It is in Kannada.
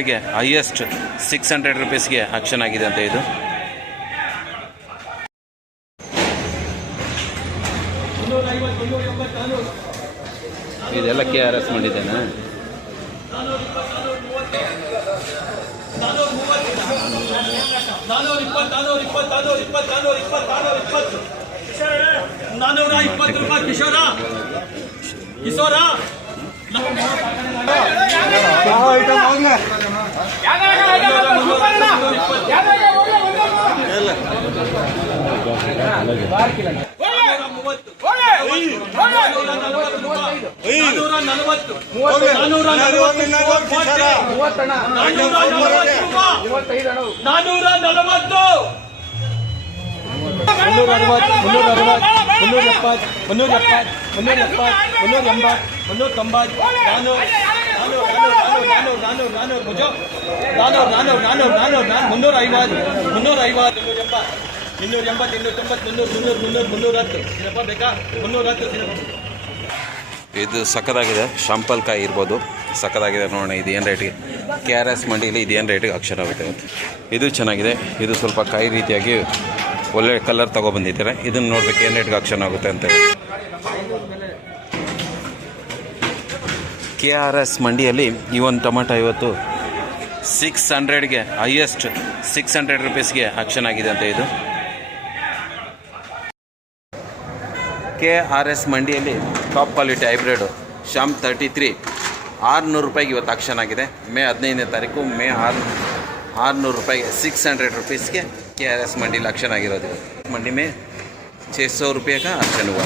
ಗೆ ಹೈಯೆಸ್ಟ್ 600 ರೂಪೀಸ್ಗೆ ಆಕ್ಷನ್ ಆಗಿದೆ ಅಂತ ಇದು. ಇದೆಲ್ಲ KRS ಮಾಡಿದ್ದೇನೆ. ಕಿಶೋರ ಇದು ಸಕ್ಕದಾಗಿದೆ. ಶಾಂಪಲ್ ಕಾಯಿ ಇರ್ಬೋದು, ಸಕ್ಕದಾಗಿದೆ ನೋಡೋಣ. ಇದು ಏನು ರೇಟಿಗೆ KRS ಮಂಡಿಯಲ್ಲಿ ಇದು ಏನು ರೇಟಿಗೆ ಆಕ್ಷನ್ ಆಗುತ್ತೆ ಅಂತ. ಇದು ಚೆನ್ನಾಗಿದೆ. ಇದು ಸ್ವಲ್ಪ ಕಾಯಿ ರೀತಿಯಾಗಿ ಒಳ್ಳೆ ಕಲರ್ ತೊಗೊಬಂದಿದ್ದಾರೆ. ಇದನ್ನು ನೋಡ್ಬೇಕು ಏನು ರೇಟ್ಗೆ ಆಕ್ಷನ್ ಆಗುತ್ತೆ ಅಂತ. KRS ಮಂಡಿಯಲ್ಲಿ ಈ ಒಂದು ಟೊಮೆಟೊ ಇವತ್ತು 600ಗೆ ಹೈಯೆಸ್ಟ್ 600 ರೂಪೀಸ್ಗೆ ಆಕ್ಷನ್ ಆಗಿದೆ ಅಂತ ಇದು. KRS ಮಂಡಿಯಲ್ಲಿ ಟಾಪ್ ಕ್ವಾಲಿಟಿ ಹೈಬ್ರಿಡು ಶ್ಯಾಮ್ 33 600 ರೂಪಾಯಿಗೆ ಇವತ್ತು ಆಕ್ಷನ್ ಆಗಿದೆ. ಮೇ 15ನೇ ತಾರೀಕು ಮೇ 600 ರೂಪಾಯಿಗೆ 600 ರೂಪೀಸ್ಗೆ KRS मंडी आक्शन आगिरोದು. मंडी में 600 रुपये का आक्शन हुआ.